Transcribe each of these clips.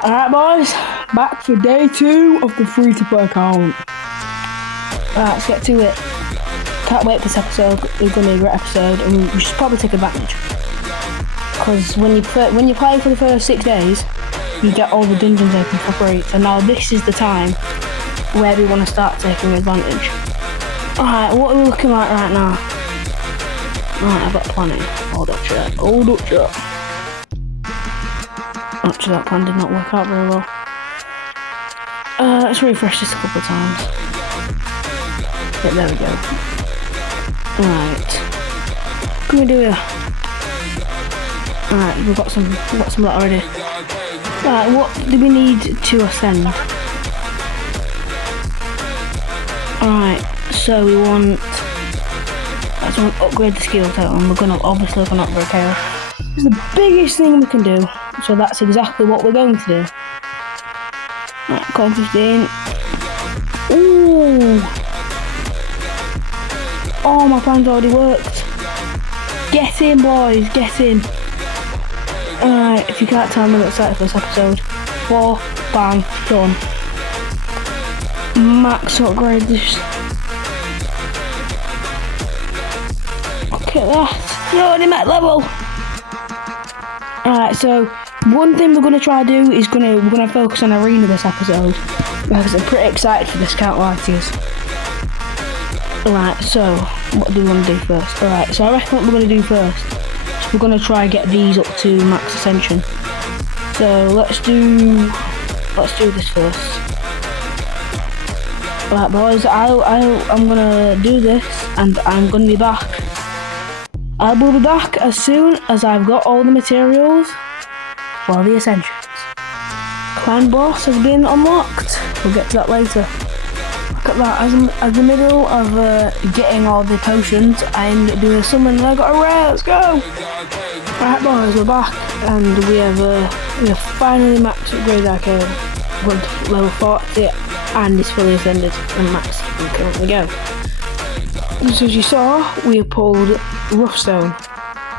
Alright boys, back for day 2 of the free to play account. Alright, let's get to it. Can't wait for this episode. It's going to be a great episode and you should probably take advantage. Because when you play for the first 6 days, you get all the dungeons open for free. So now this is the time where we want to start taking advantage. Alright, what are we looking like right now? Alright, I've got plenty. Hold up, chat. Actually, that plan did not work out very well. Let's refresh this a couple of times. Yeah, there we go. Right. What can we do here? Alright, we've got some of that already. Right, what do we need to ascend? Alright, so we want... Let's upgrade the skill total, and we're obviously gonna upgrade chaos. It's the biggest thing we can do. So that's exactly what we're going to do. Right, code 15. Ooh! Oh, my plan's already worked. Get in, boys, get in. Alright, if you can't tell me, I'm excited for this episode. 4, bang, done. Max upgrade this. Look at that. You're already met level. Alright, so one thing we're gonna try to do is we're gonna focus on arena this episode because I'm pretty excited for this, can't lie to you. Alright, so what do we want to do first? Alright, so I reckon what we're gonna do first is we're gonna try and get these up to max ascension. So let's do this first. Alright boys, I'm gonna do this and I'm gonna be back. I will be back as soon as I've got all the materials for the Ascensions. Clan boss has been unlocked. We'll get to that later. Look at that, as the middle of getting all the potions, I end up doing a summon and I got a rare, let's go! Right boys, we're back and we have finally max upgraded our code. We're to level 40 and it's fully ascended and max can currently go. So as you saw, we have pulled Roughstone.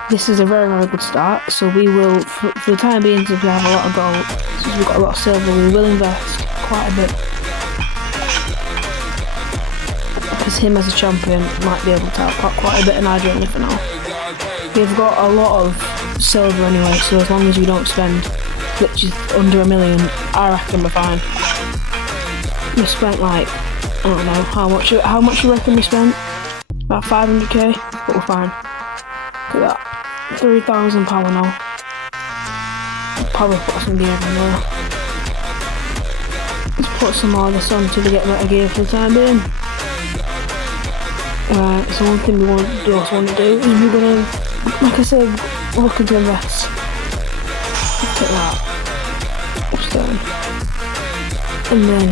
This is a very, very good start, so we will, for the time being, since we have a lot of gold, since we've got a lot of silver, we will invest quite a bit. Because him as a champion might be able to help out quite a bit in our journey for now. We've got a lot of silver anyway, so as long as we don't spend, which is under 1 million, I reckon we're fine. We spent like, I don't know, how much you reckon we spent? About 500k, but we're fine. Look at that. £3,000 now. Probably put some gear in there. Let's put some more of this on to get better gear for the time being. Right, so one thing we also want to do is we're gonna, like I said, we're looking to invest. Look at that. Upstone. And then,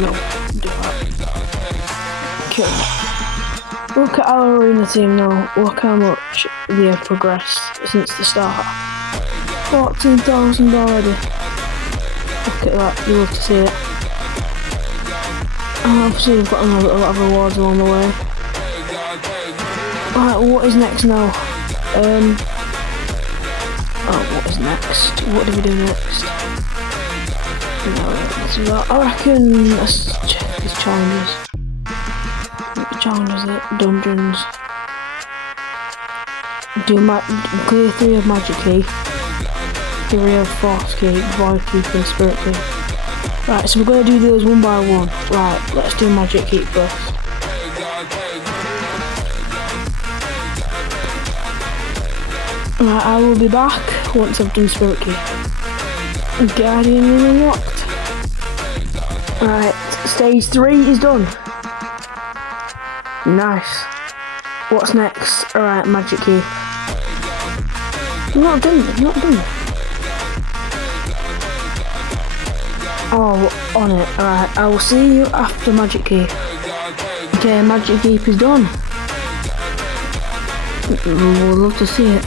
no, do that. Kill that. Look at our arena team now, look how much we have progressed since the start. 14,000 already. Look at that, you love to see it. And obviously we've got a lot of rewards along the way. Right, what is next now? What is next? What do we do next? I reckon, let's check these challenges. Challenges it, dungeons. Clear 3 of magic key, 3 of force key, void key and spirit key. Right, so we're gonna do those one by one. Right, let's do magic key first. Right, I will be back once I've done spirit key. Guardian room unlocked. Right, stage 3 is done. Nice. What's next? Alright, magic key. Not done. Oh, on it. Alright, I will see you after magic key. Okay, magic keep is done. We'll love to see it.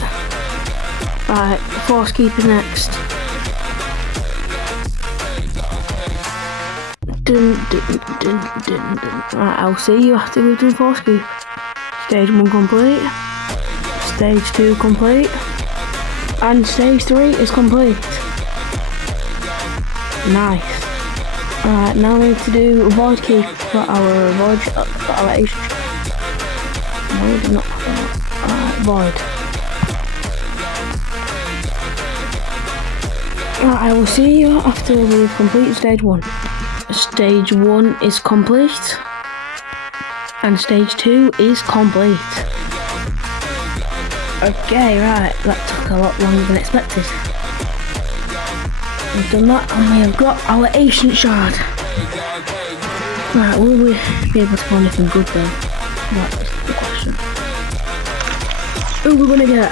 Alright, force keep is next. Right, I'll see you after we've done force keep. Stage 1 complete. Stage 2 complete. And stage 3 is complete. Nice. Alright, now we need to do void key for our Asian. No, we did not. Void. Alright, I will see you after we've completed stage 1. Stage 1 is complete. And stage 2 is complete. Okay, right, that took a lot longer than expected. We've done that and we have got our ancient shard. Right, will we be able to find anything good though? That is the question. Who are we gonna get?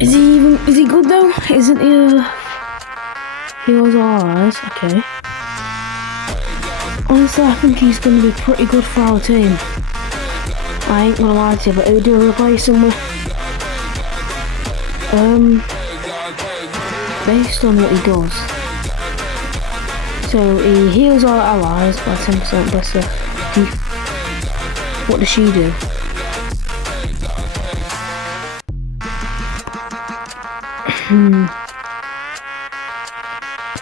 Is he good though? Isn't he he was ours, okay. Honestly, I think he's gonna be pretty good for our team. I ain't gonna lie to you, but who do we replace him with? Based on what he does. So he heals our allies by 10% better. What does she do?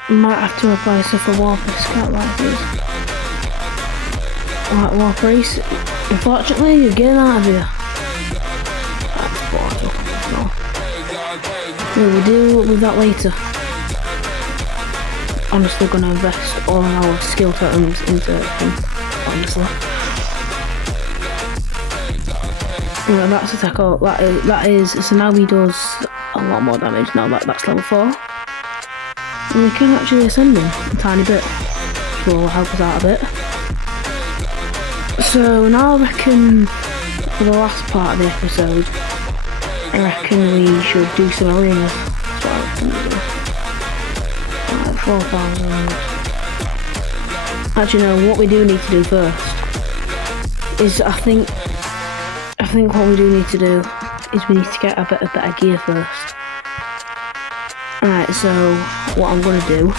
Might have to replace her for Warface, can't like this. Right, Warface, unfortunately you're getting out of here. That's boring. We'll deal with that later. Honestly, gonna invest all our skill totems into him. Honestly. Right, that's attack. Oh, that is. So now he does a lot more damage. Now that's level 4, and we can actually ascend him a tiny bit, which will help us out a bit. So now I reckon for the last part of the episode, I reckon we should do some arenas. That's what I reckon we do. 4,000. Actually, no. What we do need to do first is I think what we do need to do is we need to get a bit of better gear first. Alright, so what I'm gonna do,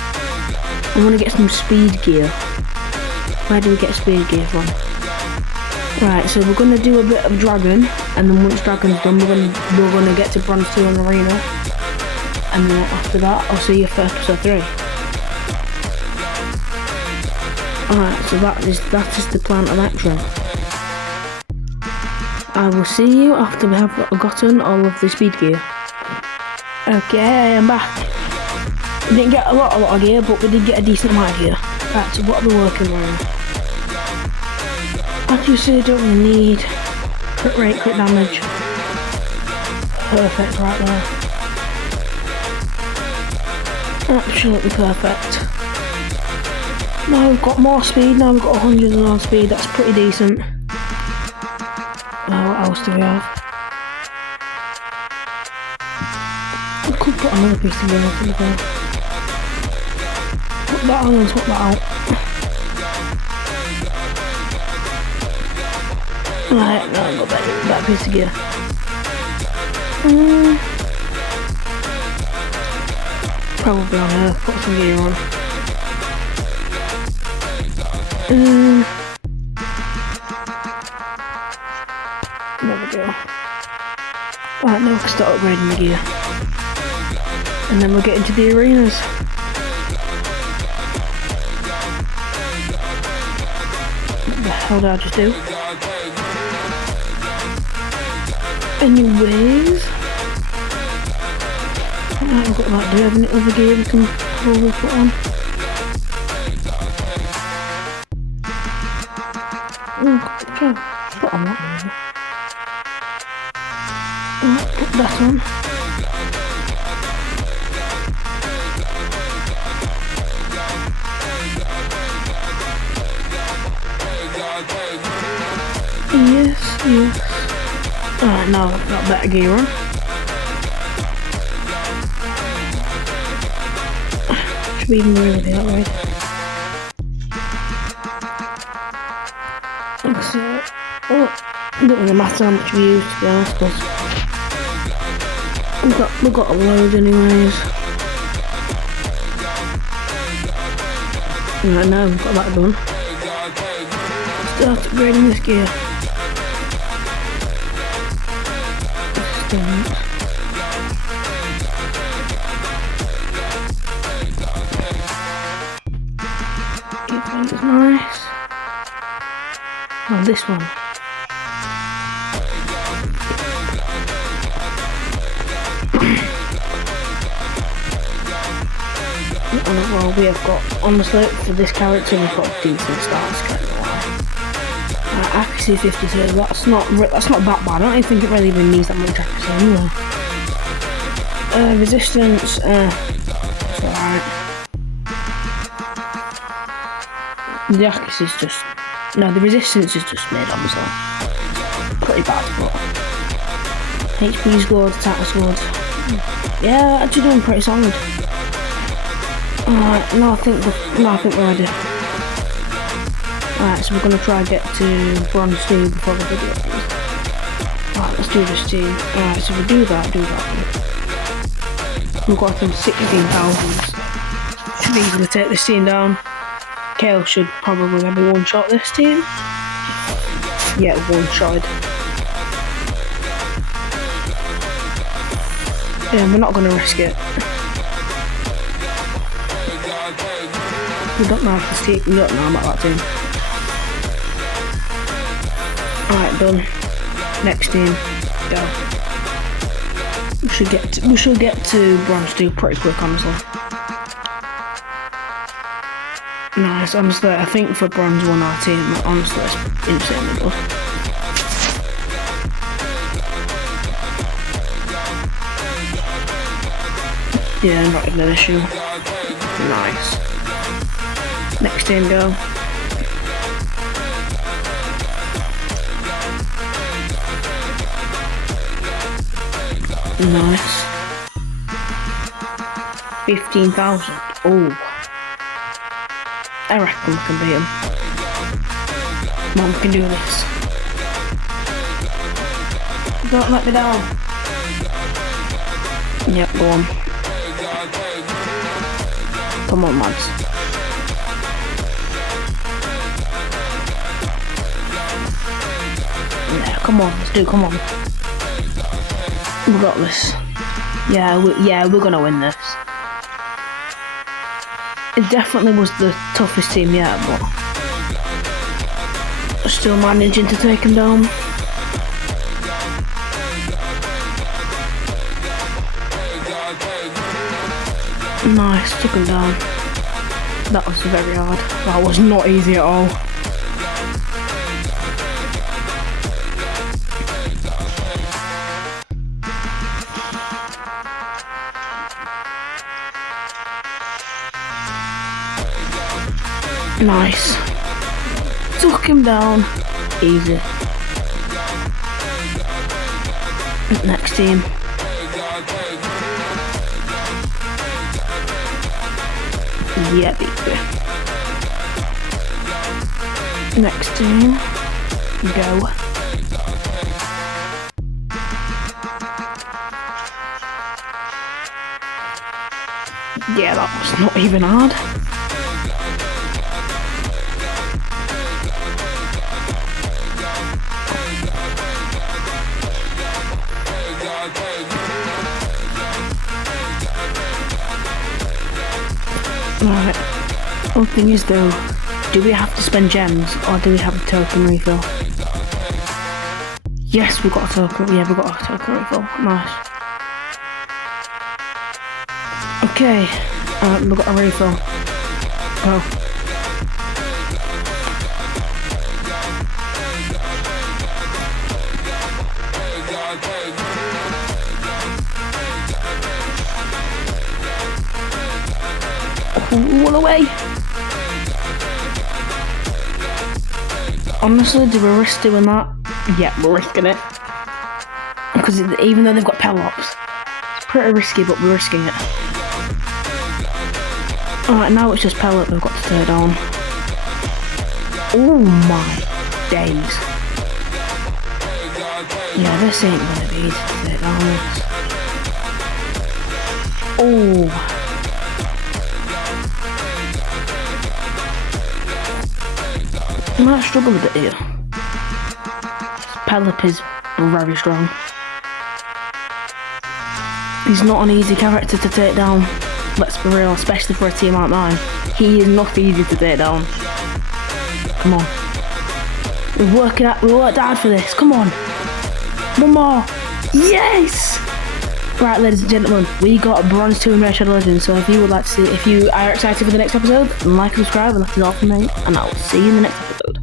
I'm gonna get some speed gear. Where do we get speed gear from? Right, so we're gonna do a bit of dragon, and then once dragon's done, we're gonna get to bronze 2 on arena, and then after that, I'll see you for episode 3. Alright, so that is the plan of action. I will see you after we have gotten all of the speed gear. Okay, I'm back. We didn't get a lot of gear, but we did get a decent amount of gear. Right, so what are we working on? Accuracy, don't really need. Crit rate, crit damage. Perfect right there. Absolutely perfect. Now we've got more speed, now we've got 100 on speed, that's pretty decent. What else do we have? We could put another piece of gear on to the ball. Put that on and swap that out. Right, now I've got that piece of gear. Probably on her, put some gear on. There we go. Right, now we can start upgrading the gear. And then we'll get into the arenas. What the hell did I just do? Anyways. Right, we've got that. Do we have any other gear we can probably put on? Okay, put on that. Put that on. Yes. Alright, now I've got better gear on. Should we even really be that way? So, it doesn't really matter how much we use, to be honest, because we've got a load anyways. Right, now we've got that done. Start upgrading this gear. this one. Well, we have got, honestly, for this character, we've got decent stars, kind of like. Accuracy 52, that's not that bad. I don't even think it really even needs that much accuracy anyway. Resistance, it's alright. The accuracy is just, no, the resistance is just made on myself. Pretty bad, but HP is good, attack is good. Yeah, actually doing pretty solid. Alright, no, I think we're ready. Alright, so we're gonna try and get to bronze team before the video ends. Alright, let's do this team. Alright, so we do that. We've got some 16,000. Should easily take this team down. Kale should probably maybe one-shot this team. Yeah, one-shot. Yeah, we're not gonna risk it. We don't know if this team. We don't know about that team. Alright, done. Next team. Go. We should get to bronze 2 pretty quick, honestly. Nice, honestly, I think for bronze 1 our team, honestly, it's insanely good. Yeah, not even an issue. Nice. Next team, go. Nice. 15,000. Oh. I reckon we can beat him. Come on, we can do this. Don't let me down. Yep, go on. Come on, lads. Yeah, come on, let's do it, come on. We got this. Yeah, we're gonna win this. It definitely was the toughest team yet, but still managing to take him down. Nice, took him down. That was very hard. That was not easy at all. Nice. Took him down. Easy. Next team. Yeah, baby. Next team. Go. Yeah, that was not even hard. Right. One thing is though, do we have to spend gems or do we have a token refill? Yes, we got a token. Yeah, we got a token refill. Nice. Okay, we got a refill. Go. All away. Honestly, do we risk doing that? Yeah, we're risking it. Because even though they've got Pelops, it's pretty risky, but we're risking it. Alright, now it's just Pelop we've got to tear down. Oh my days. Yeah, this ain't gonna be easy to tear down. Oh. I might struggle a bit here. Pelop is very strong. He's not an easy character to take down. Let's be real, especially for a team like mine. He is not easy to take down. Come on. We worked hard for this. Come on. One more. Yes! Right, ladies and gentlemen, we got Bronze 2 in Rare Shadow Legends. So if you would like to see, if you are excited for the next episode, like and subscribe, and that's all from me. And I will see you in the next episode.